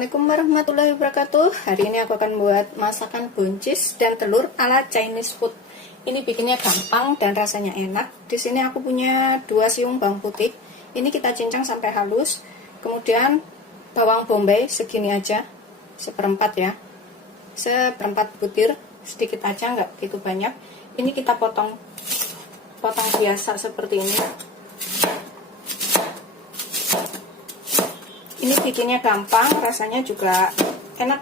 Assalamualaikum warahmatullahi wabarakatuh. Hari ini aku akan buat masakan buncis dan telur ala Chinese food. Ini bikinnya gampang dan rasanya enak. Di sini aku punya 2 siung bawang putih. Ini kita cincang sampai halus. Kemudian bawang bombay segini aja, seperempat ya, seperempat butir, sedikit aja, nggak begitu banyak. Ini kita potong biasa seperti ini. Ini bikinnya gampang, rasanya juga enak.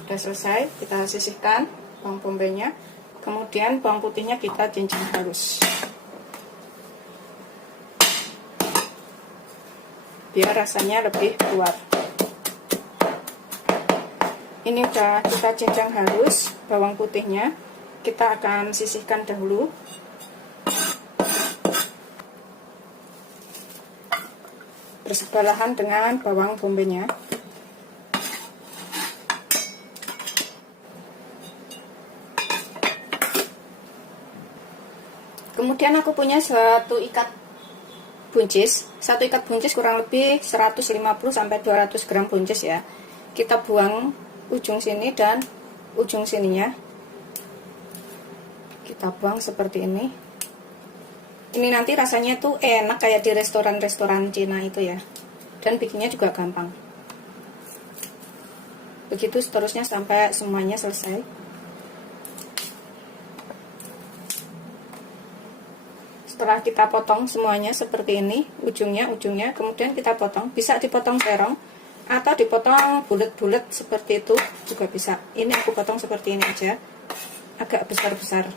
Udah selesai, kita sisihkan bawang bombaynya. Kemudian bawang putihnya kita cincang halus, biar rasanya lebih kuat. Ini udah kita cincang halus bawang putihnya. Kita akan sisihkan dahulu. Bersebelahan dengan bawang bombaynya. Kemudian aku punya satu ikat buncis. Satu ikat buncis kurang lebih 150 sampai 200 gram buncis ya. Kita buang ujung sini dan ujung sininya. Kita buang seperti ini. Ini nanti rasanya tuh enak kayak di restoran-restoran Cina itu ya. Dan bikinnya juga gampang. Begitu seterusnya sampai semuanya selesai. Setelah kita potong semuanya seperti ini, ujungnya, kemudian kita potong. Bisa dipotong serong atau dipotong bulat-bulat seperti itu juga bisa. Ini aku potong seperti ini aja, agak besar-besar.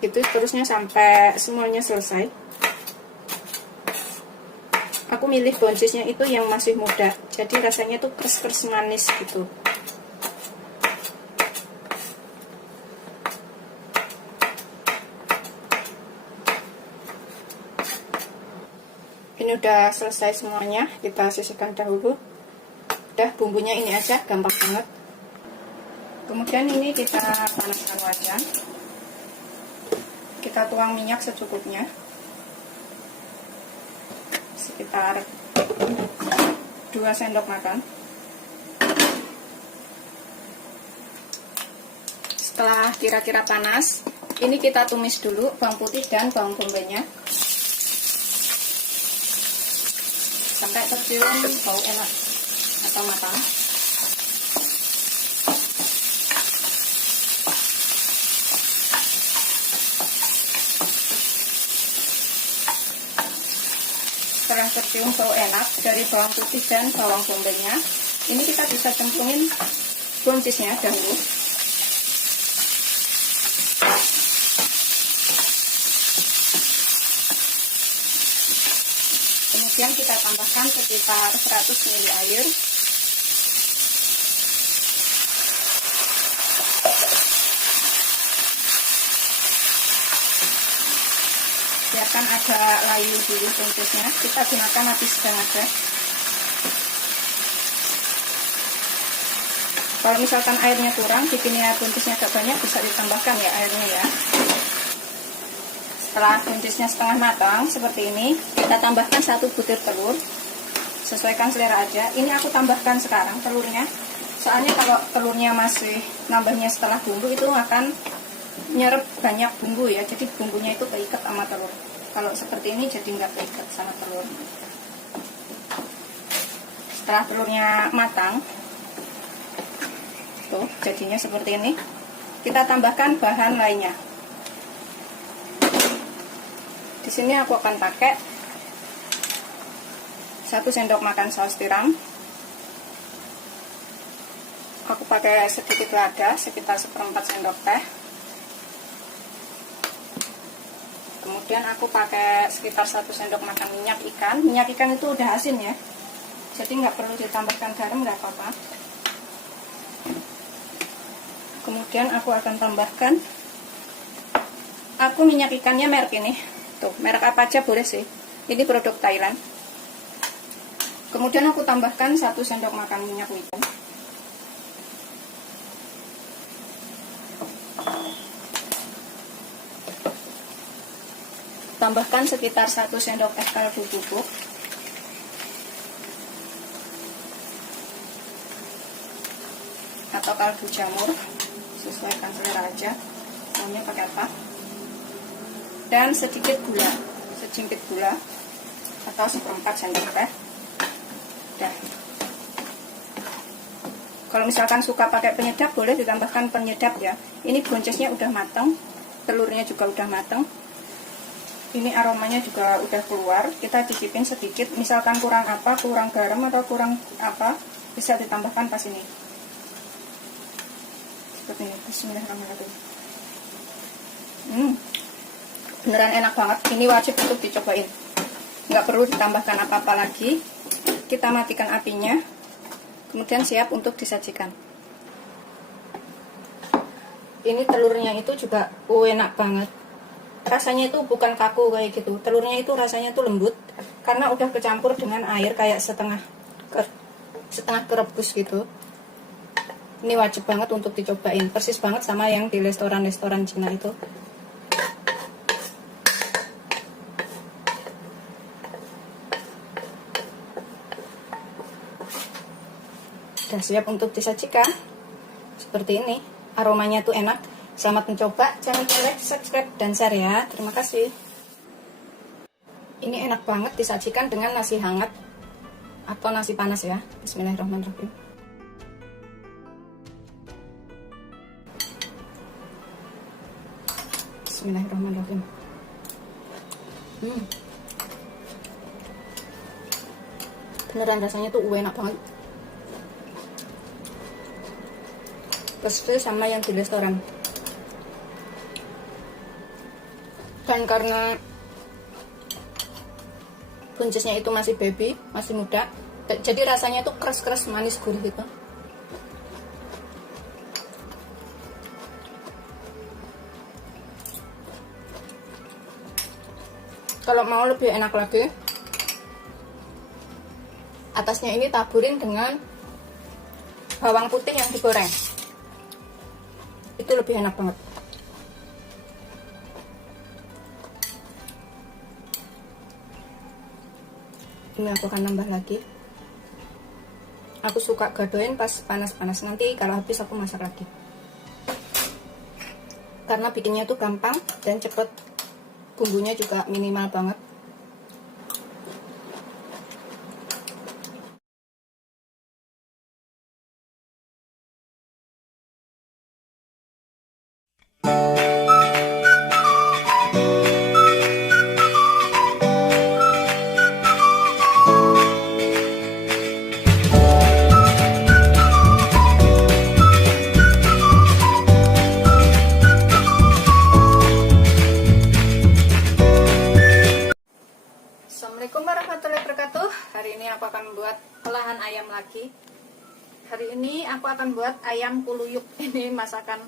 Itu terusnya sampai semuanya selesai. Aku milih buncisnya itu yang masih muda, jadi rasanya tuh kres-kres manis gitu. Ini udah selesai semuanya, kita sisihkan dahulu. Udah, bumbunya ini aja, gampang banget. Kemudian ini kita panaskan wajan. Kita tuang minyak secukupnya, sekitar 2 sendok makan. Setelah kira-kira panas, ini kita tumis dulu bawang putih dan bawang bombaynya sampai tercium bau enak atau matang. Setelah tercium bau enak dari bawang putih dan bawang bombaynya, ini kita bisa cemplungin buncisnya dahulu. Kemudian kita tambahkan sekitar 100 ml air. Biarkan ada layu dulu buncisnya. Kita gunakan api sedang aja. Kalau misalkan airnya kurang, bikinnya buncisnya agak banyak, bisa ditambahkan ya airnya ya. Setelah buncisnya setengah matang seperti ini, kita tambahkan 1 butir telur. Sesuaikan selera aja. Ini aku tambahkan sekarang telurnya. Soalnya kalau telurnya masih nambahnya setelah bumbu itu akan nyerap banyak bumbu ya, jadi bumbunya itu keikat sama telur. Kalau seperti ini jadi nggak keikat sama telur. Setelah telurnya matang, tuh jadinya seperti ini. Kita tambahkan bahan lainnya. Di sini aku akan pakai 1 sendok makan saus tiram. Aku pakai sedikit lada, sekitar 1/4 sendok teh. Kemudian aku pakai sekitar 1 sendok makan minyak ikan. Minyak ikan itu udah asin ya, jadi nggak perlu ditambahkan garam, nggak apa-apa. Kemudian aku akan tambahkan, aku minyak ikannya merek ini, tuh merek apa aja boleh sih, ini produk Thailand. Kemudian aku tambahkan 1 sendok makan minyak wijen. Tambahkan sekitar 1 sendok teh kaldu bubuk. atau kaldu jamur, sesuaikan selera aja maunya pakai apa. Dan sedikit gula, sejimpit gula atau 1/4 sendok teh. Dah. Kalau misalkan suka pakai penyedap, boleh ditambahkan penyedap ya. Ini boncesnya udah matang, telurnya juga udah matang. Ini aromanya juga udah keluar. Kita cicipin sedikit, misalkan kurang apa, kurang garam atau kurang apa, bisa ditambahkan pas ini. Seperti ini. Bismillahirrahmanirrahim. Beneran enak banget. Ini wajib untuk dicobain. Nggak perlu ditambahkan apa-apa lagi. Kita matikan apinya. Kemudian siap untuk disajikan. Ini telurnya itu juga enak banget. Rasanya itu bukan kaku kayak gitu. Telurnya itu rasanya tuh lembut karena udah kecampur dengan air kayak setengah kerebus gitu. Ini wajib banget untuk dicobain. Persis banget sama yang di restoran-restoran Cina itu. Udah siap untuk disajikan. Seperti ini. Aromanya tuh enak. Selamat mencoba, jangan lupa like, subscribe, dan share ya. Terima kasih. Ini enak banget disajikan dengan nasi hangat atau nasi panas ya. Bismillahirrahmanirrahim. Bismillahirrahmanirrahim. Beneran rasanya tuh enak banget. Persis sama yang di restoran. Dan karena boncesnya itu masih baby, masih muda, jadi rasanya tuh keras-keras, manis, gurih gitu. Kalau mau lebih enak lagi, atasnya ini taburin dengan bawang putih yang digoreng. Itu lebih enak banget. Ini aku akan nambah lagi. Aku suka gadoin pas panas-panas. Nanti kalau habis aku masak lagi. Karena bikinnya tuh gampang dan cepet. Bumbunya juga minimal banget. Assalamualaikum warahmatullahi wabarakatuh. Hari ini aku akan membuat olahan ayam lagi. Hari ini aku akan buat ayam kuluyuk. Ini masakan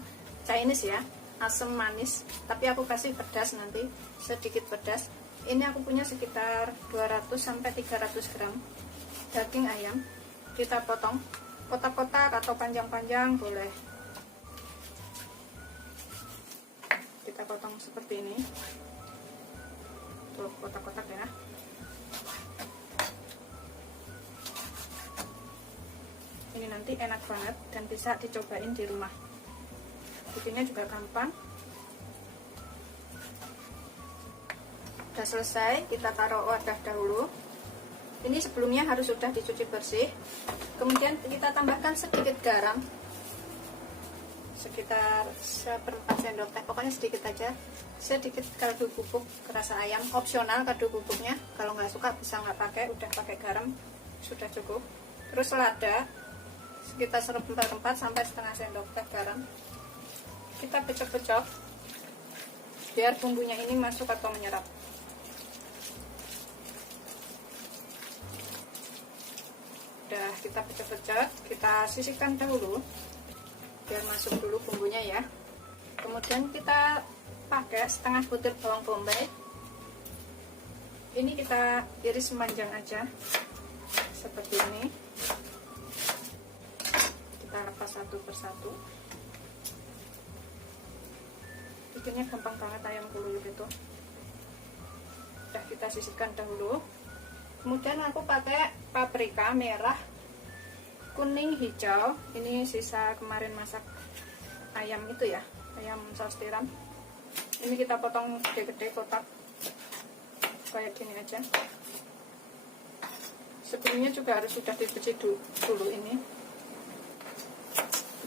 Chinese ya, asam manis. Tapi aku kasih pedas nanti, sedikit pedas. Ini aku punya sekitar 200-300 gram daging ayam. Kita potong kotak-kotak atau panjang-panjang boleh. Kita potong seperti ini. Tuh kotak-kotak ya. Ini nanti enak banget dan bisa dicobain di rumah. Bikinnya juga gampang. Udah selesai, kita taruh wadah dahulu. Ini sebelumnya harus sudah dicuci bersih. Kemudian kita tambahkan sedikit garam, sekitar 1/4 sendok teh, pokoknya sedikit aja. Sedikit kaldu bubuk rasa ayam, opsional kaldu bubuknya. Kalau nggak suka bisa nggak pakai, udah pakai garam sudah cukup. Terus lada sekitar 1/4 sampai setengah sendok teh garam. Kita pecah-pecah biar bumbunya ini masuk atau menyerap. Udah kita pecah-pecah, kita sisihkan dahulu biar masuk dulu bumbunya ya. Kemudian kita pakai setengah butir bawang bombay. Ini kita iris memanjang aja seperti ini. Kita lepas satu persatu. Bikinnya gampang banget ayam kuluyuk itu. Udah kita sisihkan dahulu. Kemudian aku pakai paprika merah kuning, hijau. Ini sisa kemarin masak ayam itu ya, ayam saus tiram. Ini kita potong gede-gede kotak kayak gini aja. Sebelumnya juga harus sudah dicuci dulu ini.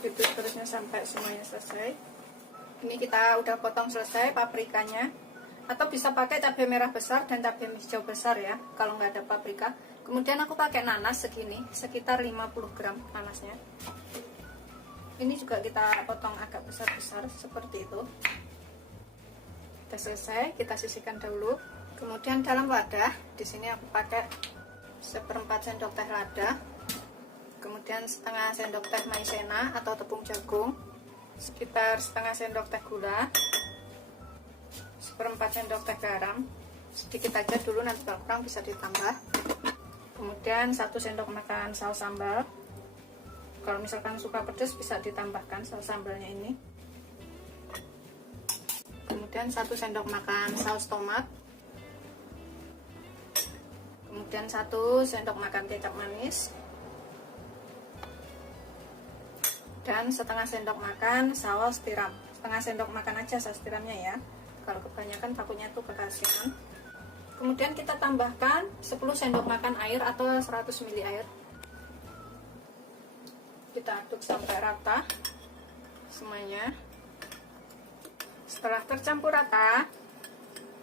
Begitu terusnya sampai semuanya selesai. Ini kita udah potong selesai paprikanya, atau bisa pakai cabai merah besar dan cabai hijau besar ya kalau nggak ada paprika. Kemudian aku pakai nanas segini, sekitar 50 gram nanasnya. Ini juga kita potong agak besar-besar seperti itu. Sudah selesai, kita sisihkan dahulu. Kemudian dalam wadah, di sini aku pakai 1/4 sendok teh lada. Kemudian setengah sendok teh maizena atau tepung jagung, sekitar setengah sendok teh gula, 1/4 sendok teh garam, sedikit aja dulu, nanti kalau kurang bisa ditambah. Kemudian 1 sendok makan saus sambal. Kalau misalkan suka pedas bisa ditambahkan saus sambalnya ini. Kemudian 1 sendok makan saus tomat. Kemudian 1 sendok makan kecap manis. Dan setengah sendok makan saus tiram. Setengah sendok makan aja saus tiramnya ya. Kalau kebanyakan takutnya tuh kekasihan. Kemudian kita tambahkan 10 sendok makan air atau 100 ml air. Kita aduk sampai rata semuanya. Setelah tercampur rata,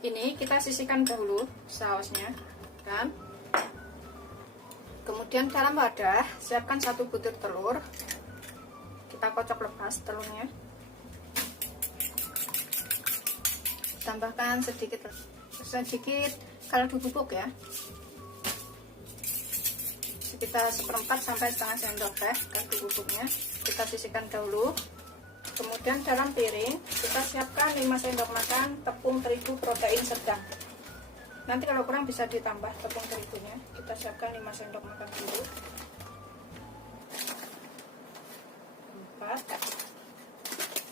ini kita sisihkan dahulu sausnya. Dan kemudian dalam wadah siapkan 1 butir telur. Kita kocok lepas telurnya. Tambahkan sedikit kaldu bubuk ya, sekitar 1/4 sampai setengah sendok teh kaldu bubuknya. Kita sisihkan dahulu. Kemudian dalam piring kita siapkan 5 sendok makan tepung terigu protein sedang. Nanti kalau kurang bisa ditambah tepung terigunya. Kita siapkan 5 sendok makan dulu. 4,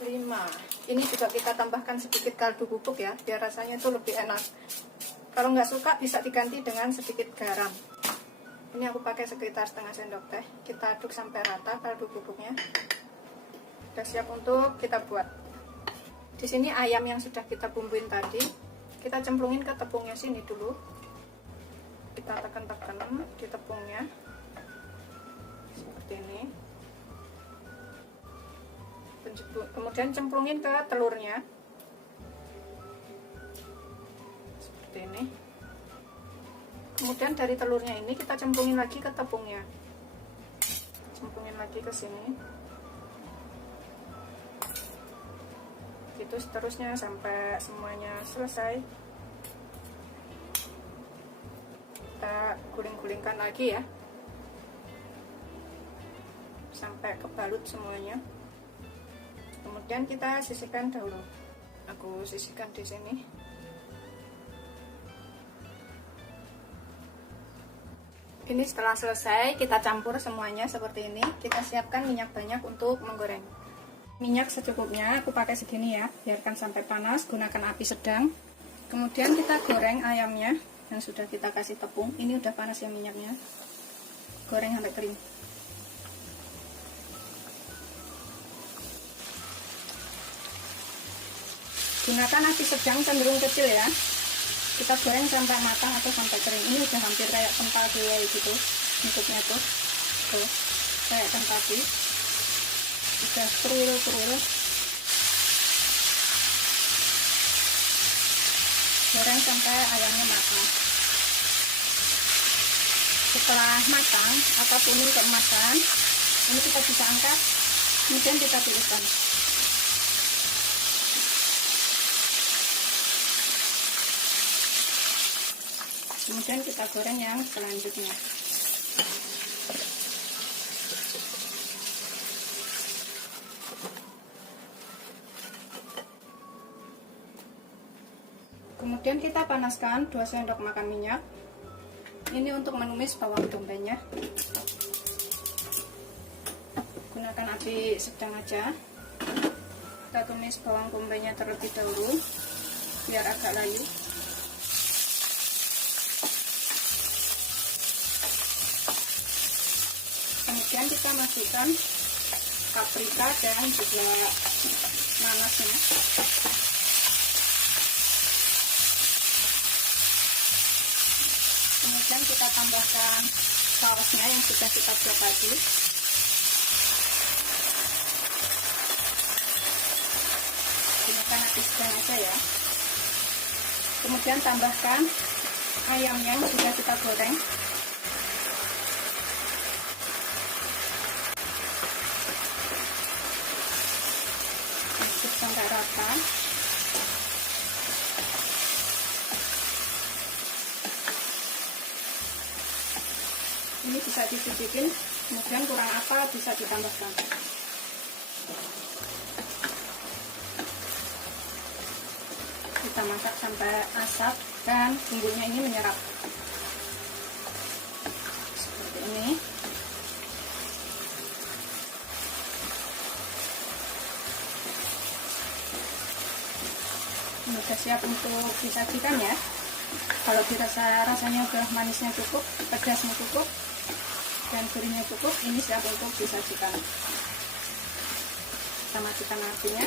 5. Ini juga kita tambahkan sedikit kaldu bubuk ya, biar rasanya itu lebih enak. Kalau nggak suka bisa diganti dengan sedikit garam. Ini aku pakai sekitar setengah sendok teh. Kita aduk sampai rata kaldu bubuknya. Sudah siap untuk kita buat. Di sini ayam yang sudah kita bumbuin tadi, kita cemplungin ke tepungnya sini dulu. Kita tekan-tekan di tepungnya seperti ini. Kemudian cemplungin ke telurnya seperti ini. Kemudian dari telurnya ini kita cemplungin lagi ke tepungnya, cemplungin lagi ke sini, gitu seterusnya sampai semuanya selesai. Kita guling-gulingkan lagi ya sampai kebalut semuanya. Kemudian kita sisihkan dahulu. Aku sisihkan di sini. Ini setelah selesai kita campur semuanya seperti ini. Kita siapkan minyak banyak untuk menggoreng. Minyak secukupnya, aku pakai segini ya. Biarkan sampai panas, gunakan api sedang. Kemudian kita goreng ayamnya yang sudah kita kasih tepung. Ini udah panas ya minyaknya. Goreng sampai kering. Gunakan api sedang cenderung kecil ya. Kita goreng sampai matang atau sampai kering. Ini udah hampir kayak pentadel gitu bentuknya tuh. Tuh, kayak pentadi. Udah kerul-kerul. Goreng sampai ayamnya matang. Setelah matang atau kuning keemasan, ini kita bisa angkat, kemudian kita tiriskan. Kemudian kita goreng yang selanjutnya. Kemudian kita panaskan 2 sendok makan minyak. Ini untuk menumis bawang bombaynya. Gunakan api sedang aja. Kita tumis bawang bombaynya terlebih dahulu biar agak layu. Kemudian kita masukkan paprika dan juga nanasnya. Kemudian kita tambahkan sausnya yang sudah kita buat tadi. Gunakan api sedang aja ya. Kemudian tambahkan ayamnya yang sudah kita goreng. Aduk sampai rata. Ini bisa dicicipin, kemudian kurang apa bisa ditambahkan. Kita masak sampai asap dan bumbunya ini menyerap seperti ini. Ini sudah siap untuk disajikan ya. Kalau dirasa rasanya udah manisnya cukup, pedasnya cukup, dan gurihnya cukup, ini siap untuk disajikan. Kita matikan apinya.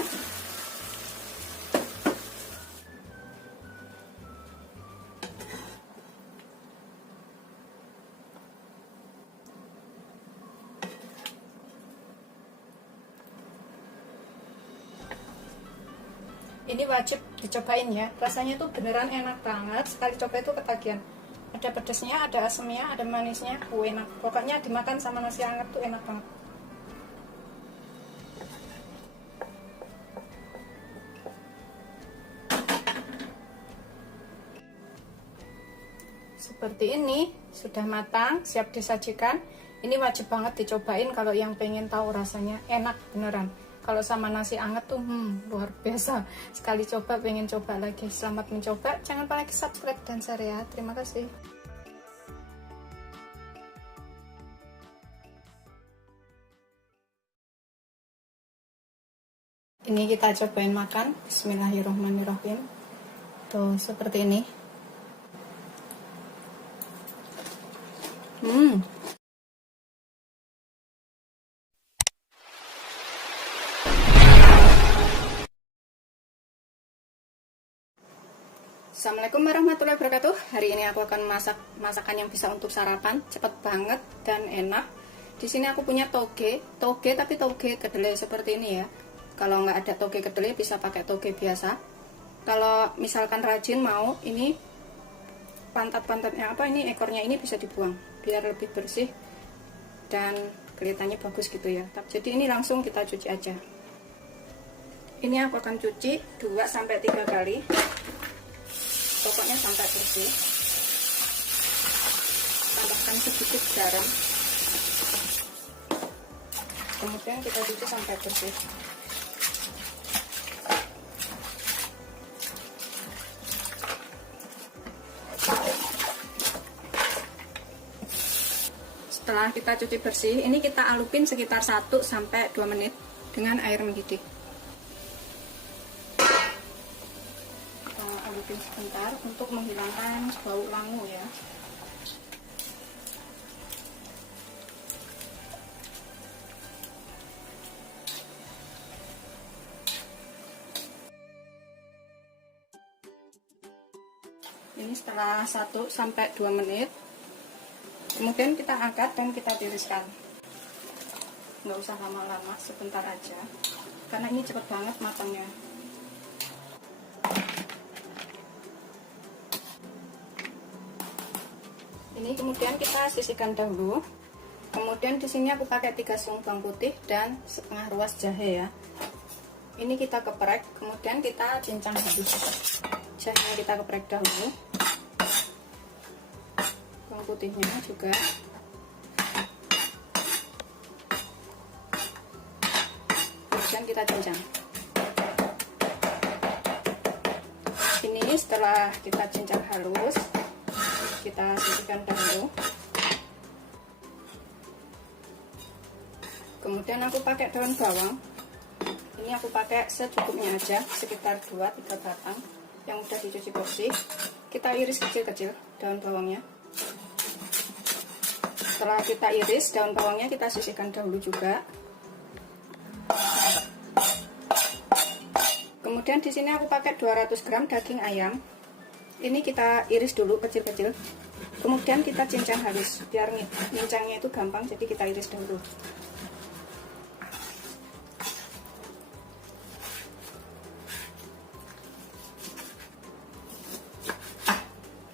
Ini wajib dicobain ya, rasanya tuh beneran enak banget. Sekali coba itu ketagihan. Ada pedasnya, ada asemnya, ada manisnya, enak. Pokoknya dimakan sama nasi hangat tuh enak banget. Seperti ini, sudah matang, siap disajikan. Ini wajib banget dicobain kalau yang pengen tahu rasanya enak beneran. Kalau sama nasi anget tuh luar biasa. Sekali coba pengen coba lagi. Selamat mencoba. Jangan lupa like, subscribe, dan share ya. Terima kasih. Ini kita cobain makan. Bismillahirrahmanirrahim. Tuh seperti ini. Assalamualaikum warahmatullahi wabarakatuh. Hari ini aku akan masak masakan yang bisa untuk sarapan, cepat banget dan enak. Di sini aku punya toge tapi toge kedelai seperti ini ya. Kalau nggak ada toge kedelai bisa pakai toge biasa. Kalau misalkan rajin mau, ini pantat-pantatnya ini ekornya ini bisa dibuang biar lebih bersih dan kelihatannya bagus gitu ya. Jadi ini langsung kita cuci aja. Ini aku akan cuci 2-3 kali. Pokoknya sampai bersih. Tambahkan sedikit garam. Kemudian kita cuci sampai bersih. Setelah kita cuci bersih, ini kita alupin sekitar 1-2 menit dengan air mendidih. Alupin sebentar untuk menghilangkan bau langu ya. Ini setelah 1-2 menit, kemudian kita angkat dan kita tiriskan. Nggak usah lama-lama, sebentar aja, karena ini cepet banget matangnya. Ini kemudian kita sisihkan dahulu. Kemudian di sini aku pakai 3 siung bawang putih dan setengah ruas jahe ya. Ini kita geprek, kemudian kita cincang halus. Jahenya kita geprek dahulu. Bawang putihnya juga. Kemudian kita cincang. Ini setelah kita cincang halus, kita sisihkan dahulu. Kemudian aku pakai daun bawang. Ini aku pakai secukupnya aja, sekitar 2-3 batang yang udah dicuci bersih. Kita iris kecil-kecil daun bawangnya. Setelah kita iris, daun bawangnya kita sisihkan dahulu juga. Kemudian di sini aku pakai 200 gram daging ayam. Ini kita iris dulu kecil-kecil. Kemudian kita cincang halus, biar ngincangnya itu gampang, jadi kita iris dahulu.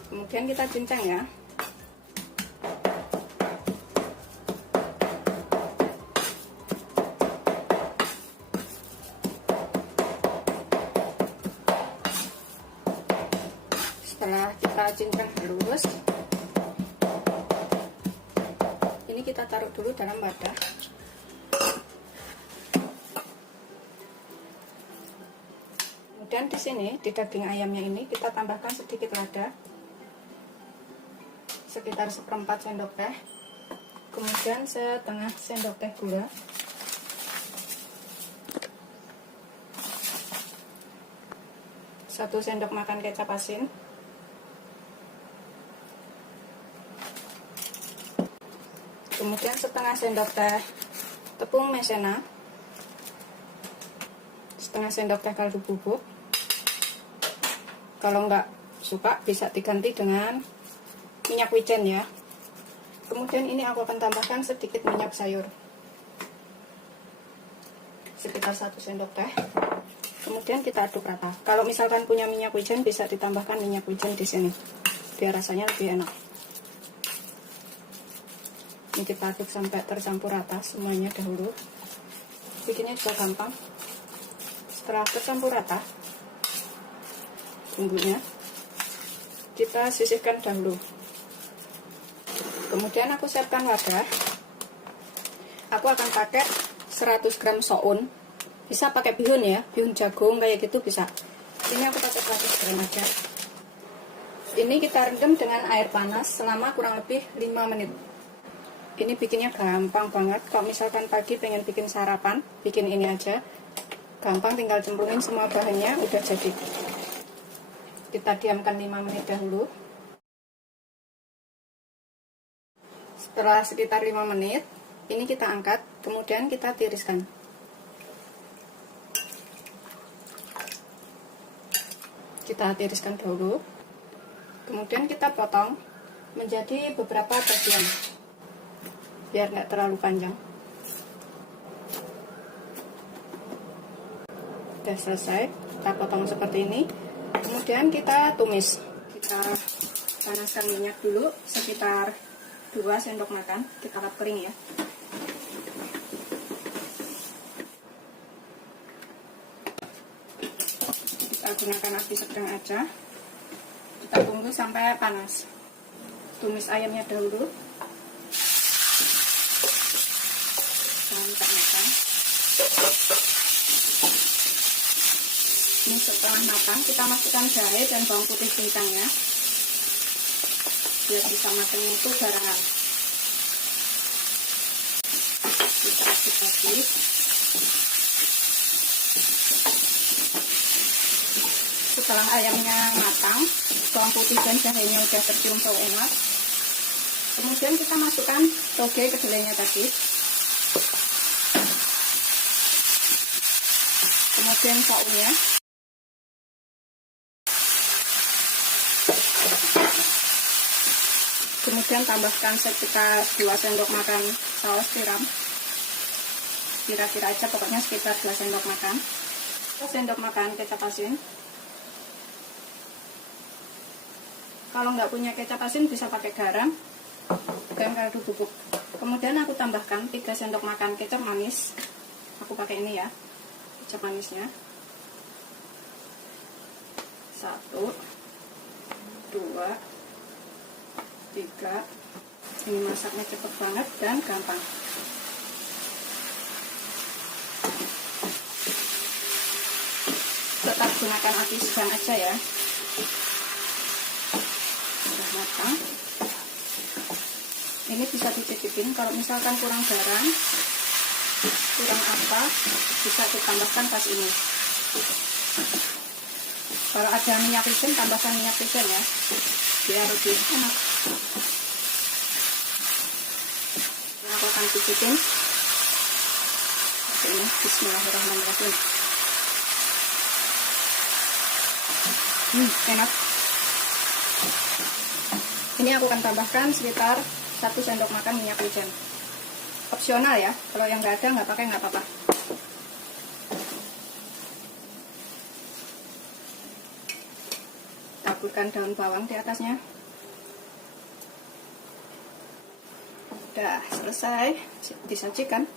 Kemudian kita cincang ya. Setelah kita cincang halus, ini kita taruh dulu dalam wadah. Kemudian di sini di daging ayamnya ini kita tambahkan sedikit lada, sekitar 1/4 sendok teh. Kemudian setengah sendok teh gula. Satu sendok makan kecap asin. Kemudian setengah sendok teh tepung maizena. Setengah sendok teh kaldu bubuk. Kalau nggak suka bisa diganti dengan minyak wijen ya. Kemudian ini aku akan tambahkan sedikit minyak sayur, sekitar 1 sendok teh. Kemudian kita aduk rata. Kalau misalkan punya minyak wijen bisa ditambahkan minyak wijen di sini, biar rasanya lebih enak. Ini kita aduk sampai tercampur rata semuanya dahulu. Bikinnya juga gampang. Setelah tercampur rata bumbunya, kita sisihkan dahulu. Kemudian aku siapkan wadah. Aku akan pakai 100 gram soun. Bisa pakai bihun ya, bihun jagung kayak gitu bisa. Ini aku pakai 100 gram aja. Ini kita rendam dengan air panas selama kurang lebih 5 menit. Ini bikinnya gampang banget. Kalau misalkan pagi pengen bikin sarapan, bikin ini aja. Gampang, tinggal cemplungin semua bahannya, udah jadi. Kita diamkan 5 menit dahulu. Setelah sekitar 5 menit, ini kita angkat, kemudian kita tiriskan. Kita tiriskan dahulu. Kemudian kita potong menjadi beberapa bagian, biar nggak terlalu panjang. Sudah selesai, kita potong seperti ini. Kemudian kita tumis. Kita panaskan minyak dulu sekitar 2 sendok makan, kita lap kering ya. Kita gunakan api sedang aja. Kita tunggu sampai panas. Tumis ayamnya dahulu sampai matang. Ini setelah matang, kita masukkan jahe dan bawang putih cincangnya, biar bisa matangnya itu barengan. Kita aduk lagi. Setelah ayamnya matang, bawang putih dan jahenya udah tercium bau enak, kemudian kita masukkan toge kedelainya tadi, kemudian saunnya, kemudian tambahkan sekitar 2 sendok makan saus tiram, kira-kira aja, pokoknya sekitar 2 sendok makan. 2 sendok makan kecap asin. Kalau nggak punya kecap asin bisa pakai garam dan kaldu bubuk. Kemudian aku tambahkan 3 sendok makan kecap manis. Aku pakai ini ya, kecap manisnya. 1, 2, 3. Ini masaknya cepet banget dan gampang. Tetap gunakan api sedang aja ya. Sudah matang. Ini bisa dicicipin, kalau misalkan kurang garam, kurang apa, bisa ditambahkan pas ini. Kalau ada minyak wijen, tambahkan minyak wijen ya, biar lebih enak. akan cicipin. Ini bismillahirrahmanirrahim. Enak. Ini aku akan tambahkan sekitar 1 sendok makan minyak wijen. Opsional ya, kalau yang nggak ada nggak pakai nggak apa-apa. Taburkan daun bawang di atasnya. Udah selesai, disajikan.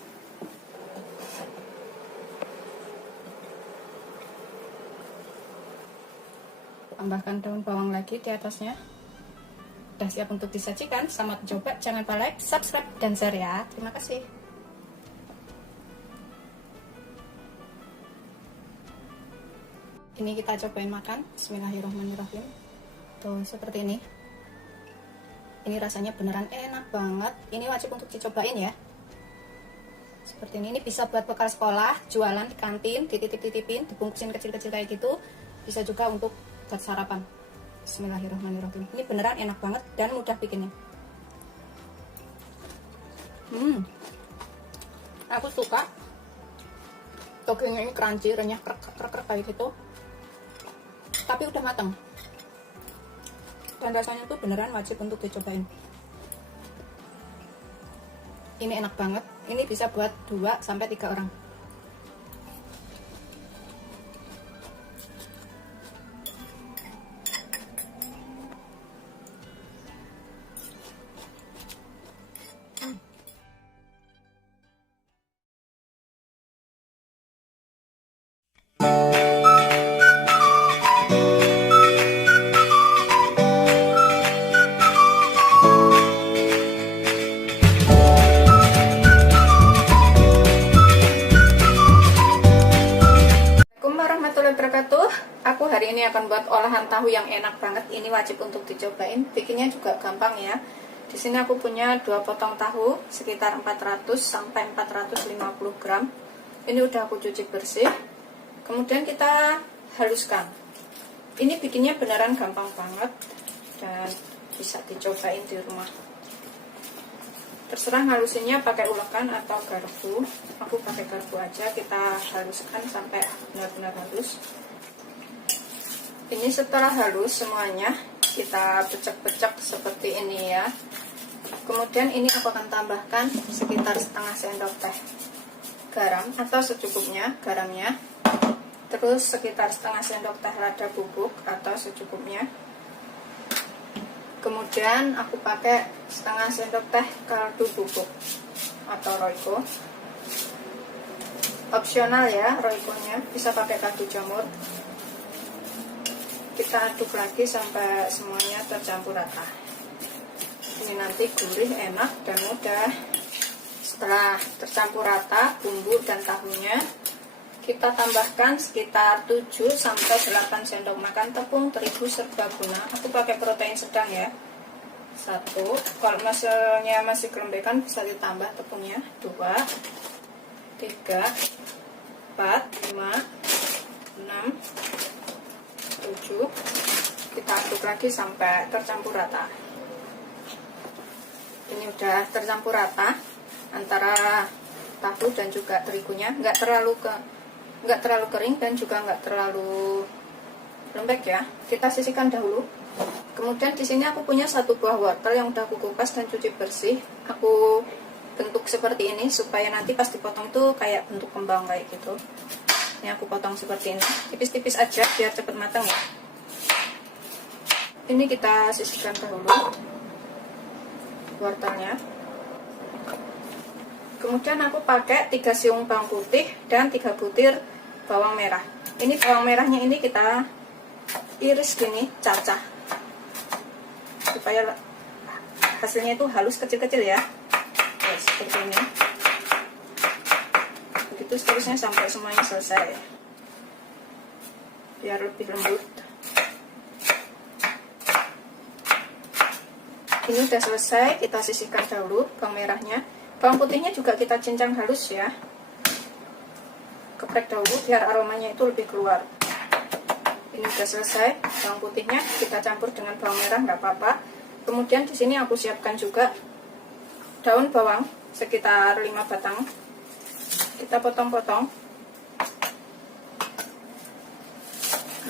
Tambahkan daun bawang lagi di atasnya. Udah siap untuk disajikan. Selamat coba, jangan lupa like, subscribe, dan share ya. Terima kasih. Ini kita cobain makan. Bismillahirrahmanirrahim. Tuh, seperti ini. Ini rasanya beneran enak banget. Ini wajib untuk dicobain ya. Seperti ini bisa buat bekal sekolah, jualan di kantin, dititip-titipin, dibungkusin kecil-kecil kayak gitu. Bisa juga untuk buat sarapan. Bismillahirrahmanirrahim. Ini beneran enak banget dan mudah bikinnya. Aku suka toppingnya ini crunchy, renyah, krek kayak gitu. Tapi udah matang. Dan rasanya tuh beneran wajib untuk dicobain. Ini enak banget. Ini bisa buat 2-3 orang. Wabarakatuh. Aku hari ini akan buat olahan tahu yang enak banget. Ini wajib untuk dicobain. Bikinnya juga gampang ya. Di sini aku punya 2 potong tahu sekitar 400 sampai 450 gram. Ini udah aku cuci bersih. Kemudian kita haluskan. Ini bikinnya beneran gampang banget dan bisa dicobain di rumah. Terserah halusinnya pakai ulekan atau garpu. Aku pakai garpu aja. Kita haluskan sampai benar-benar halus. Ini setelah halus semuanya, kita pecek-pecek seperti ini ya. Kemudian ini aku akan tambahkan sekitar setengah sendok teh garam atau secukupnya garamnya. Terus sekitar setengah sendok teh lada bubuk atau secukupnya. Kemudian aku pakai setengah sendok teh kaldu bubuk atau roiko. Opsional ya roikonya, bisa pakai kaldu jamur. Kita aduk lagi sampai semuanya tercampur rata. Ini nanti gurih, enak, dan mudah. Setelah tercampur rata bumbu dan tahunya, kita tambahkan sekitar 7-8 sendok makan tepung terigu serbaguna. Aku pakai protein sedang ya. 1. Kalau misalnya masih kelembekan bisa ditambah tepungnya. 2, 3, 4, 5, 6, 7. Kita aduk lagi sampai tercampur rata. Ini udah tercampur rata antara tahu dan juga terigunya. Nggak terlalu kering dan juga nggak terlalu lembek ya. Kita sisihkan dahulu. Kemudian di sini aku punya 1 buah wortel yang udah aku kupas dan cuci bersih. Aku bentuk seperti ini supaya nanti pas dipotong tuh kayak bentuk kembang kayak gitu. Ini aku potong seperti ini, tipis-tipis aja biar cepet matang ya. Ini kita sisihkan dahulu wortelnya. Kemudian aku pakai 3 siung bawang putih dan 3 butir bawang merah. Ini bawang merahnya ini kita iris gini, cacah, supaya hasilnya itu halus kecil-kecil ya. Nah, seperti ini. Begitu seterusnya sampai semuanya selesai, biar lebih lembut. Ini udah selesai, kita sisihkan dahulu bawang merahnya. Bawang putihnya juga kita cincang halus ya. Geprek dahulu biar aromanya itu lebih keluar. Ini udah selesai, bawang putihnya kita campur dengan bawang merah, nggak apa-apa. Kemudian di sini aku siapkan juga daun bawang sekitar 5 batang. Kita potong-potong.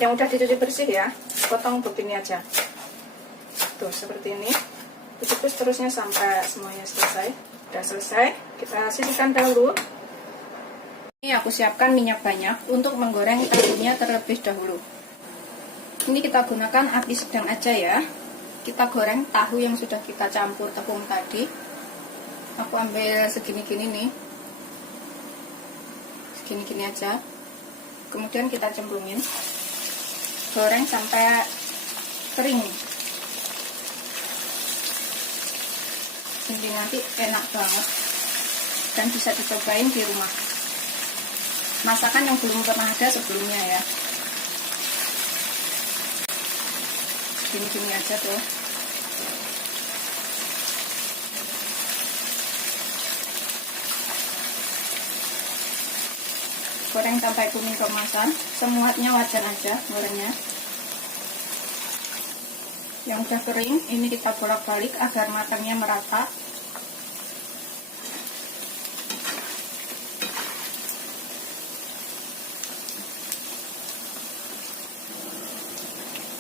Yang udah dicuci bersih ya, potong begini aja. Tuh, seperti ini. Begitu seterusnya sampai semuanya selesai. Udah selesai, kita sisihkan dahulu. Ini aku siapkan minyak banyak untuk menggoreng tahunya terlebih dahulu. Ini kita gunakan api sedang aja ya. Kita goreng tahu yang sudah kita campur tepung tadi. Aku ambil segini-gini nih. Segini-gini aja. Kemudian kita cemplungin. Goreng sampai kering. Ini nanti enak banget. Dan bisa dicobain di rumah. Masakan yang belum pernah ada sebelumnya ya. Gini-gini aja tuh. Goreng sampai kuning keemasan, semuanya wajan aja gorengnya. Yang udah kering, ini kita bolak-balik agar matangnya merata.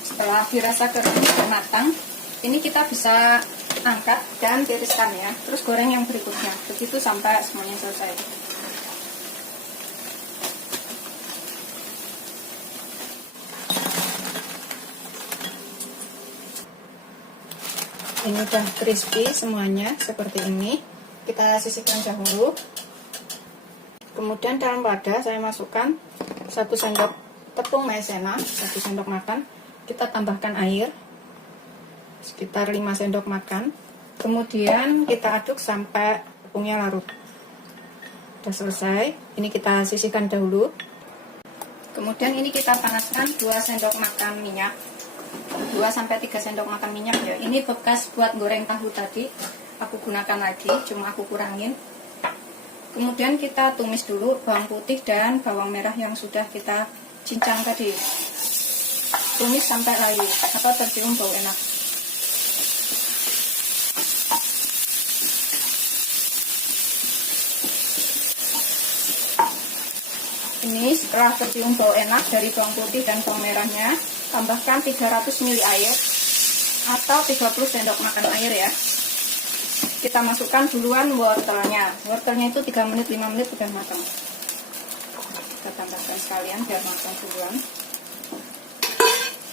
Setelah dirasa kering dan matang, ini kita bisa angkat dan tiriskan ya. Terus goreng yang berikutnya, begitu sampai semuanya selesai. Ini udah crispy semuanya seperti ini. Kita sisihkan dahulu. Kemudian dalam wadah saya masukkan 1 sendok tepung maizena, 1 sendok makan. Kita tambahkan air sekitar 5 sendok makan. Kemudian kita aduk sampai tepungnya larut. Sudah selesai. Ini kita sisihkan dahulu. Kemudian ini kita panaskan 2 sendok makan minyak. 2-3 sendok makan minyak ya. Ini bekas buat goreng tahu tadi. Aku gunakan lagi, cuma aku kurangin. Kemudian kita tumis dulu bawang putih dan bawang merah yang sudah kita cincang tadi. Tumis sampai layu atau tercium bau enak. Ini setelah tercium bau enak dari bawang putih dan bawang merahnya, tambahkan 300 ml air atau 30 sendok makan air ya. Kita masukkan duluan wortelnya. Wortelnya itu 3 menit 5 menit udah matang. Kita tambahkan sekalian biar matang duluan.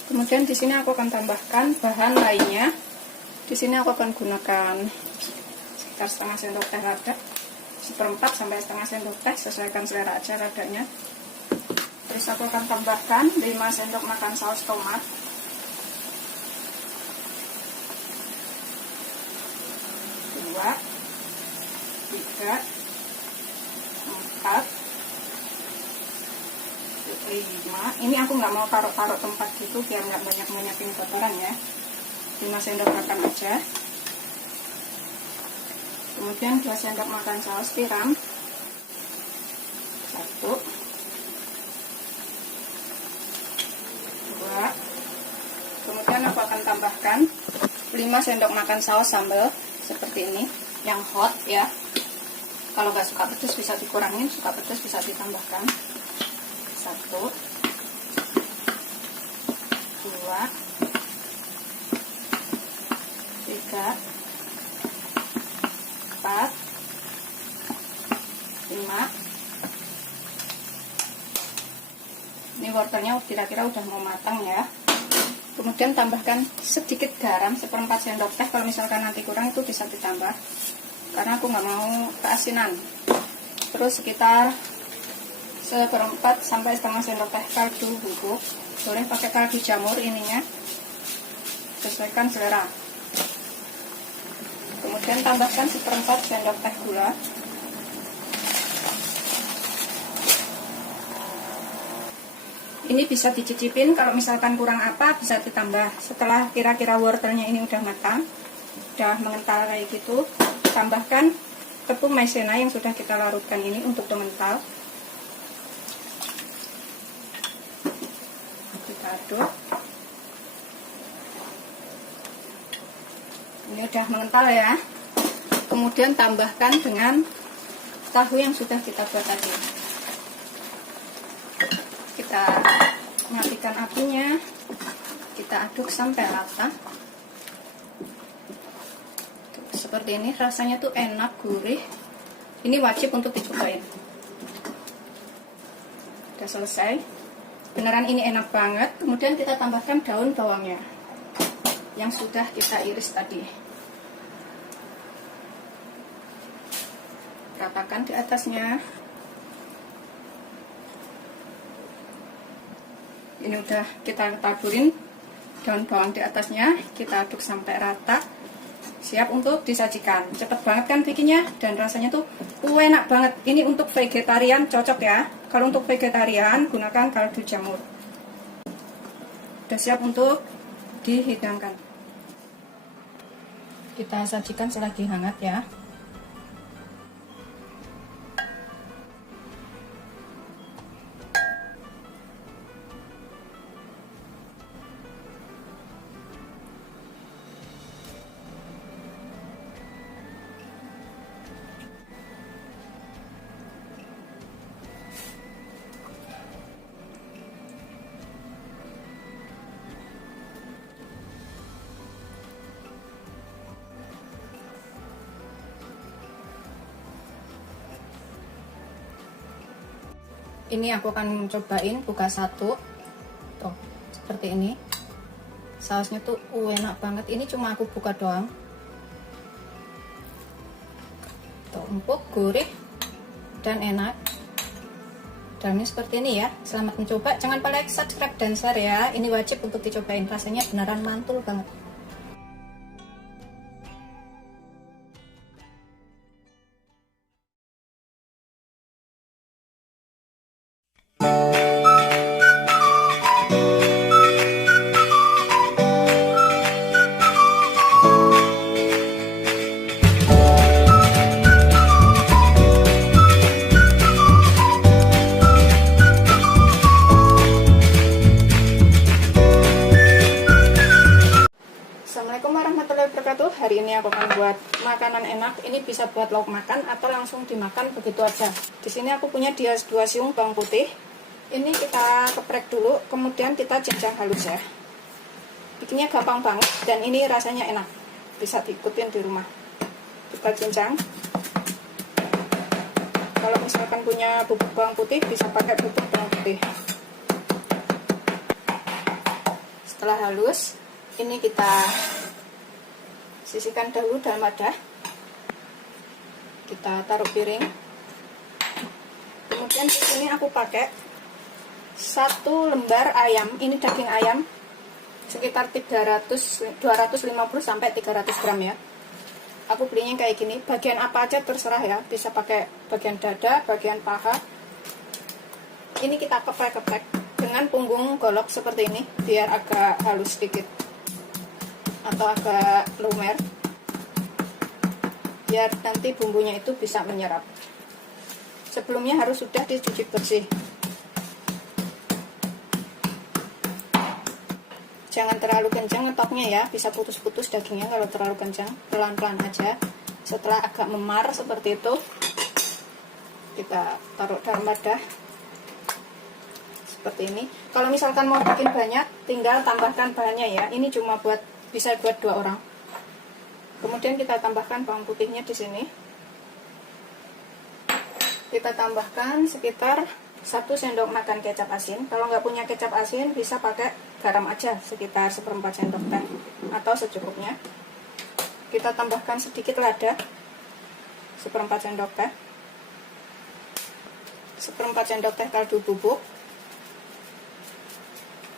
Kemudian di sini aku akan tambahkan bahan lainnya. Di sini aku akan gunakan sekitar setengah sendok teh lada, 1/4 sampai setengah sendok teh, sesuaikan selera aja ladanya. Terus aku akan tambahkan 5 sendok makan saus tomat. 2, 3, 4, 5. Ini aku nggak mau taruh-taruh tempat gitu biar nggak banyak-banyakin kotoran ya. 5 sendok makan aja. Kemudian 2 sendok makan saus tiram. 1, 2. Kemudian aku akan tambahkan 5 sendok makan saus sambal seperti ini, yang hot ya. Kalau nggak suka pedas bisa dikurangin, suka pedas bisa ditambahkan. 1, 2, 3, 4, 5. Ini wortelnya kira-kira udah mau matang ya. Kemudian tambahkan sedikit garam, 1/4 sendok teh. Kalau misalkan nanti kurang itu bisa ditambah, karena aku nggak mau keasinan. Terus sekitar 1/4 sampai setengah sendok teh kaldu bubuk. Boleh pakai kaldu jamur ininya, sesuaikan selera. Kemudian tambahkan 1/4 sendok teh gula. Ini bisa dicicipin, kalau misalkan kurang apa bisa ditambah. Setelah kira-kira wortelnya ini udah matang, udah mengental kayak gitu, tambahkan tepung maizena yang sudah kita larutkan ini untuk mengental. Kita aduk. Ini udah mengental ya. Kemudian tambahkan dengan tahu yang sudah kita buat tadi. Kita matikan apinya, kita aduk sampai rata. Seperti ini, rasanya tuh enak, gurih. Ini wajib untuk dicobain. Udah selesai. Beneran ini enak banget. Kemudian kita tambahkan daun bawangnya yang sudah kita iris tadi. Ratakan di atasnya. Ini udah kita taburin daun bawang di atasnya, kita aduk sampai rata. Siap untuk disajikan. Cepet banget kan bikinnya, dan rasanya tuh enak banget. Ini untuk vegetarian cocok ya. Kalau untuk vegetarian gunakan kaldu jamur. Udah siap untuk dihidangkan. Kita sajikan selagi hangat ya. Ini aku akan cobain buka satu. Tuh, seperti ini. Sausnya tuh enak banget. Ini cuma aku buka doang. Tuh, empuk, gurih, dan enak. Dalamnya seperti ini ya. Selamat mencoba. Jangan lupa like, subscribe, dan share ya. Ini wajib untuk dicobain. Rasanya beneran mantul banget. Assalamualaikum warahmatullahi wabarakatuh. Hari ini aku akan buat makanan enak. Ini bisa buat lauk makan atau langsung dimakan begitu aja. Di sini aku punya 2 siung bawang putih. Ini kita geprek dulu, kemudian kita cincang halus ya. Bikinnya gampang banget dan ini rasanya enak. Bisa diikutin di rumah. Kita cincang. Kalau misalkan punya bubuk bawang putih, bisa pakai bubuk bawang putih. Setelah halus, ini kita sisihkan dahulu dalam wadah. Kita taruh piring. Kemudian di sini aku pakai 1 lembar ayam. Ini daging ayam sekitar 250 sampai 300 gram ya. Aku belinya kayak gini. Bagian apa aja terserah ya. Bisa pakai bagian dada, bagian paha. Ini kita keprek-keprek dengan punggung golok seperti ini biar agak halus sedikit atau agak lumer, biar nanti bumbunya itu bisa menyerap. Sebelumnya harus sudah dicuci bersih. Jangan terlalu kencang ngetoknya ya, bisa putus-putus dagingnya kalau terlalu kencang. Pelan-pelan aja. Setelah agak memar seperti itu, kita taruh dalam wadah seperti ini. Kalau misalkan mau bikin banyak, tinggal tambahkan bahannya ya. Ini cuma bisa buat 2 orang. Kemudian kita tambahkan bawang putihnya di sini. Kita tambahkan sekitar 1 sendok makan kecap asin. Kalau nggak punya kecap asin, bisa pakai garam aja sekitar 1/4 sendok teh atau secukupnya. Kita tambahkan sedikit lada, 1/4 sendok teh, 1/4 sendok teh kaldu bubuk.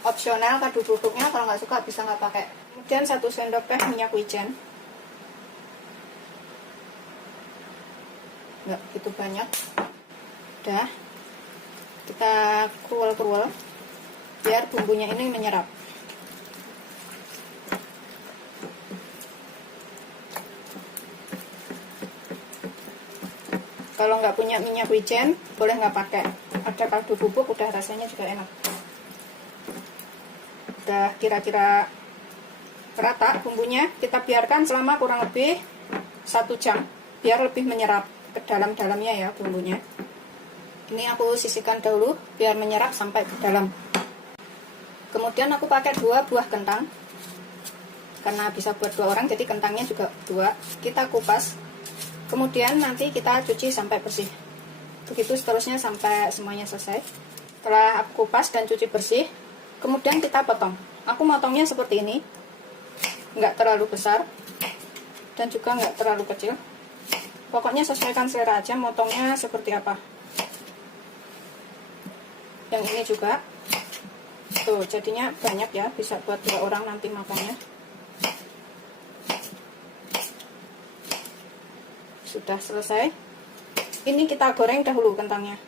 Opsional kaldu bubuknya, kalau nggak suka bisa nggak pakai. Kemudian 1 sendok teh minyak wijen. Nggak gitu banyak. Udah, kita kerual-kerual biar bumbunya ini menyerap. Kalau nggak punya minyak wijen, boleh nggak pakai. Ada kaldu bubuk, udah rasanya juga enak. Udah kira-kira rata bumbunya, kita biarkan selama kurang lebih 1 jam. biar lebih menyerap ke dalam-dalamnya ya bumbunya. Ini aku sisihkan dahulu biar menyerap sampai ke dalam. Kemudian aku pakai 2 buah kentang, karena bisa buat 2 orang, jadi kentangnya juga 2. Kita kupas, kemudian nanti kita cuci sampai bersih. Begitu seterusnya sampai semuanya selesai. Setelah aku kupas dan cuci bersih, kemudian kita potong. Aku motongnya seperti ini, nggak terlalu besar dan juga nggak terlalu kecil. Pokoknya sesuaikan selera aja motongnya seperti apa. Yang ini juga tuh, jadinya banyak ya, bisa buat 2 orang nanti makannya. Sudah selesai. Ini kita goreng dahulu kentangnya.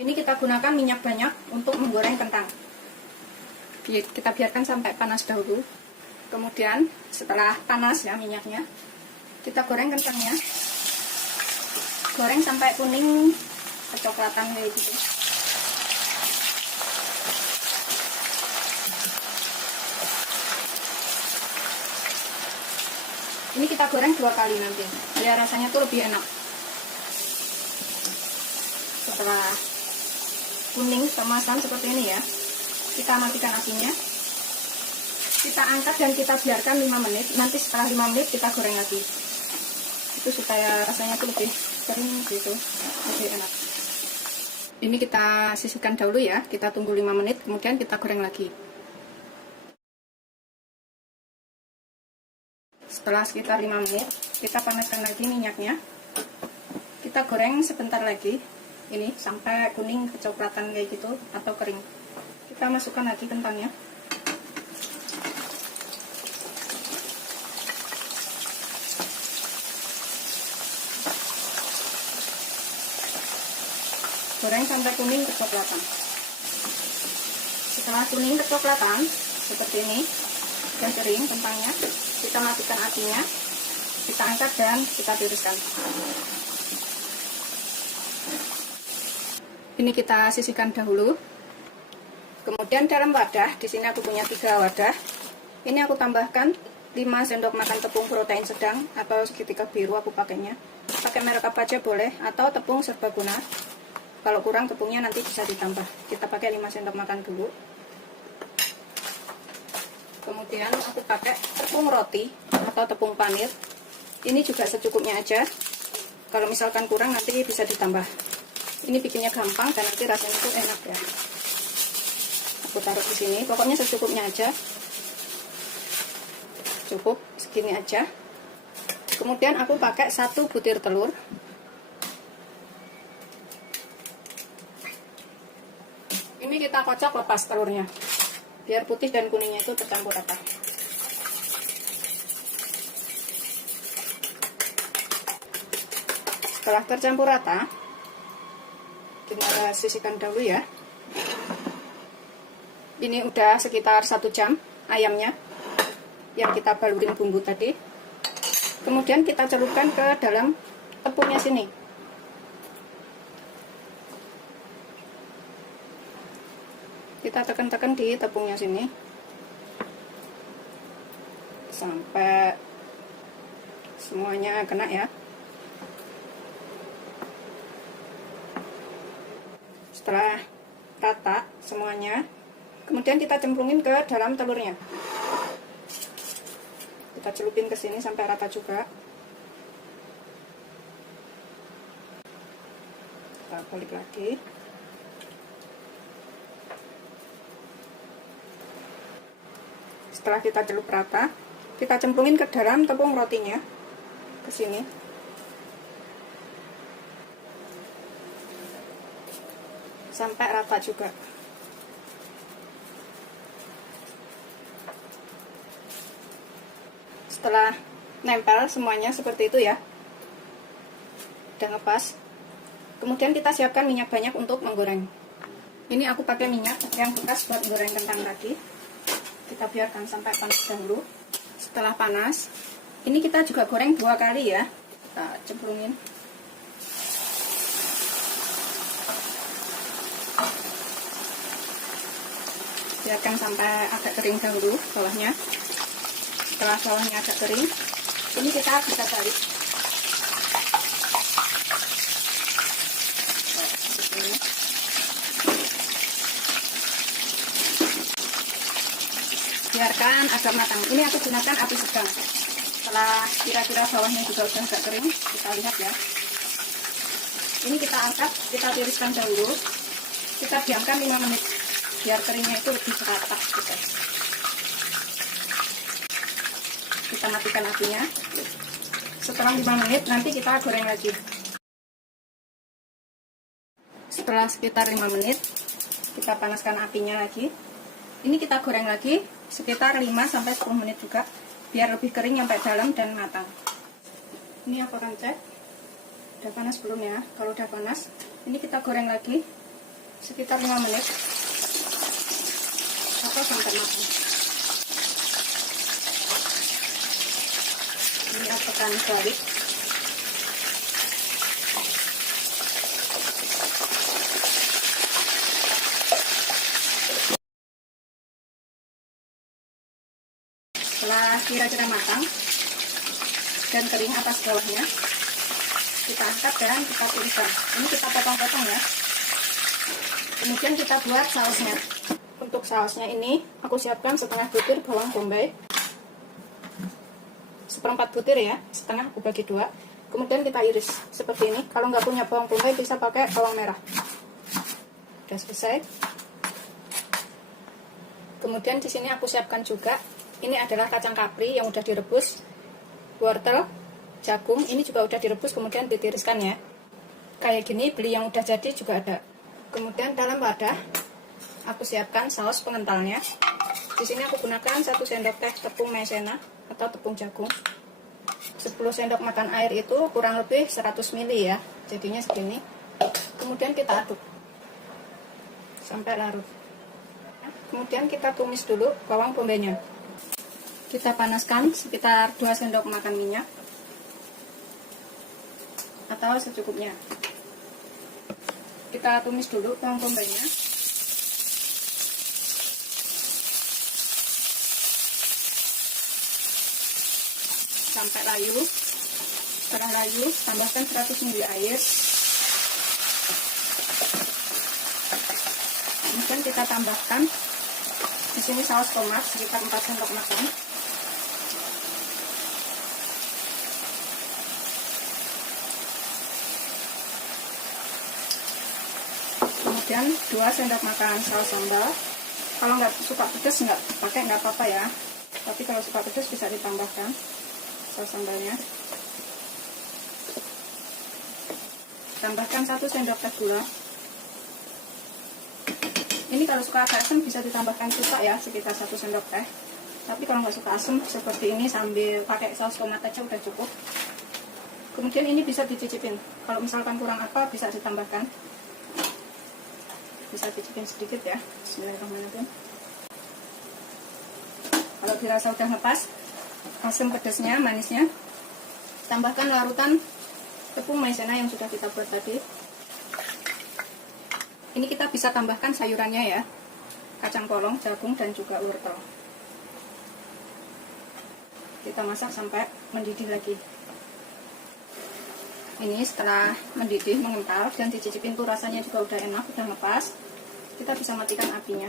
Ini kita gunakan minyak banyak untuk menggoreng kentang. Kita biarkan sampai panas dahulu. Kemudian setelah panas ya minyaknya, kita goreng kentangnya. Goreng sampai kuning kecoklatan kayak gitu. Ini kita goreng 2 kali nanti, biar rasanya tuh lebih enak. Setelah kuning kemasan seperti ini ya, kita matikan apinya. Kita angkat dan kita biarkan 5 menit. Nanti setelah 5 menit kita goreng lagi. Itu supaya rasanya tuh lebih kering gitu, lebih enak. Ini kita sisihkan dahulu ya, kita tunggu 5 menit, kemudian kita goreng lagi. Setelah sekitar 5 menit, kita panaskan lagi minyaknya. Kita goreng sebentar lagi, ini sampai kuning kecoklatan kayak gitu atau kering. Kita masukkan lagi kentangnya. Goreng sampai kuning kecoklatan. Setelah kuning kecoklatan seperti ini dan kering kentangnya, kita matikan apinya, kita angkat dan kita tiriskan. Ini kita sisihkan dahulu. Kemudian dalam wadah, di sini aku punya 3 wadah. Ini aku tambahkan 5 sendok makan tepung protein sedang atau segitiga biru aku pakainya. Pakai merek apa aja boleh, atau tepung serbaguna. Kalau kurang tepungnya nanti bisa ditambah. Kita pakai 5 sendok makan dulu. Kemudian aku pakai tepung roti atau tepung panir. Ini juga secukupnya aja. Kalau misalkan kurang nanti bisa ditambah. Ini bikinnya gampang dan nanti rasanya tuh enak ya. Aku taruh di sini. Pokoknya secukupnya aja. Cukup segini aja. Kemudian aku pakai 1 butir telur. Ini kita kocok lepas telurnya, biar putih dan kuningnya itu tercampur rata. Setelah tercampur rata, kita sisihkan dahulu ya. Ini udah sekitar 1 jam ayamnya yang kita balurin bumbu tadi. Kemudian kita celupkan ke dalam tepungnya sini. Kita tekan-tekan di tepungnya sini sampai semuanya kena ya. Setelah rata semuanya, kemudian kita cemplungin ke dalam telurnya. Kita celupin ke sini sampai rata juga. Kita balik lagi. Setelah kita celup rata, kita cemplungin ke dalam tepung rotinya, ke sini. Sampai rata juga. Setelah nempel semuanya seperti itu ya, udah ngepas. Kemudian kita siapkan minyak banyak untuk menggoreng. Ini aku pakai minyak yang bekas buat goreng kentang tadi. Kita biarkan sampai panas dahulu. Setelah panas, ini kita juga goreng 2 kali ya. Kita cemplungin. Biarkan sampai agak kering dahulu bawahnya. Setelah bawahnya agak kering, ini kita bisa balik. biarkan agak matang. Ini aku gunakan api sedang. Setelah kira-kira bawahnya juga udah agak kering, kita lihat ya. Ini kita angkat, kita tiriskan dahulu. Kita diamkan 5 menit biar keringnya itu lebih merata gitu. Kita matikan apinya. Setelah 5 menit nanti kita goreng lagi. Setelah sekitar 5 menit kita panaskan apinya lagi. Ini kita goreng lagi sekitar 5-10 menit juga biar lebih kering sampai dalam dan matang. Ini aku akan cek udah panas belum ya. Kalau udah panas, ini kita goreng lagi sekitar 5 menit atau sampai matang. Ini aku akan balik. Setelah kira-kira matang dan kering atas bawahnya, kita angkat dan kita tiriskan. Ini kita potong-potong ya. Kemudian kita buat sausnya. Untuk sausnya ini aku siapkan setengah butir bawang bombay, 1/4 butir ya, setengah aku bagi 2. Kemudian kita iris seperti ini. Kalau nggak punya bawang bombay bisa pakai bawang merah. Udah selesai. Kemudian di sini aku siapkan juga. Ini adalah kacang kapri yang udah direbus, wortel, jagung, ini juga udah direbus kemudian ditiriskan ya. Kayak gini beli yang udah jadi juga ada. Kemudian dalam wadah aku siapkan saus pengentalnya. Di sini aku gunakan 1 sendok teh tepung maizena atau tepung jagung. 10 sendok makan air itu kurang lebih 100 ml ya. Jadinya segini. Kemudian kita aduk sampai larut. Kemudian kita tumis dulu bawang bombaynya. Kita panaskan sekitar 2 sendok makan minyak atau secukupnya. Kita tumis dulu bawang bombaynya. Sampai layu. Setelah layu, tambahkan 100 ml air. Kemudian kita tambahkan di sini saus tomat sekitar 4 sendok makan. Kemudian 2 sendok makan saus sambal. Kalau nggak suka pedas nggak pakai nggak apa-apa ya. Tapi kalau suka pedas bisa ditambahkan saus sambalnya. Tambahkan 1 sendok teh gula. Ini kalau suka agak asam bisa ditambahkan cuka ya, sekitar 1 sendok teh. Tapi kalau nggak suka asam seperti ini sambil pakai saus tomat aja udah cukup. Kemudian ini bisa dicicipin. Kalau misalkan kurang apa bisa ditambahkan. Bisa cicipin sedikit ya. Bismillahirrahmanirrahim. Kalau dirasa udah ngepas asam pedasnya, manisnya, tambahkan larutan tepung maizena yang sudah kita buat tadi. Ini kita bisa tambahkan sayurannya ya, kacang polong, jagung, dan juga wortel. Kita masak sampai mendidih lagi. Ini setelah mendidih, mengental, dan dicicipin tuh rasanya juga udah enak, udah ngepas. Kita bisa matikan apinya.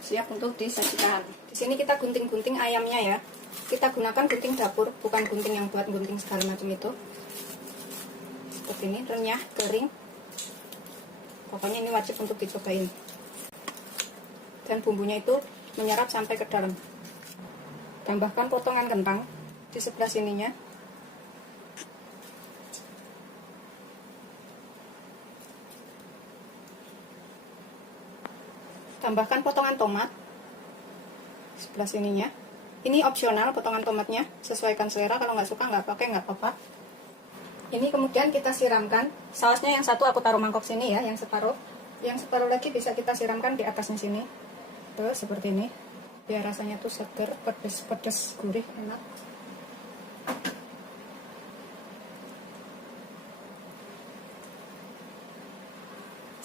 Siap untuk disajikan. Di sini kita gunting-gunting ayamnya ya. Kita gunakan gunting dapur, bukan gunting yang buat gunting segala macam itu. Seperti ini, renyah, kering. Pokoknya ini wajib untuk dicobain. Dan bumbunya itu menyerap sampai ke dalam. Tambahkan potongan kentang di sebelah sininya. Tambahkan potongan tomat sebelah sininya. Ini opsional potongan tomatnya, sesuaikan selera. Kalau nggak suka nggak pakai, nggak apa-apa. Ini kemudian kita siramkan sausnya. Yang satu aku taruh mangkok sini ya, yang separuh lagi bisa kita siramkan di atasnya sini. Tuh seperti ini, biar rasanya tuh seger, pedes, gurih, enak.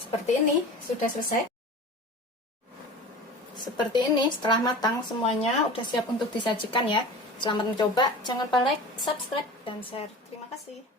Seperti ini, sudah selesai. Seperti ini, setelah matang semuanya udah siap untuk disajikan ya. Selamat mencoba, jangan lupa like, subscribe, dan share. Terima kasih.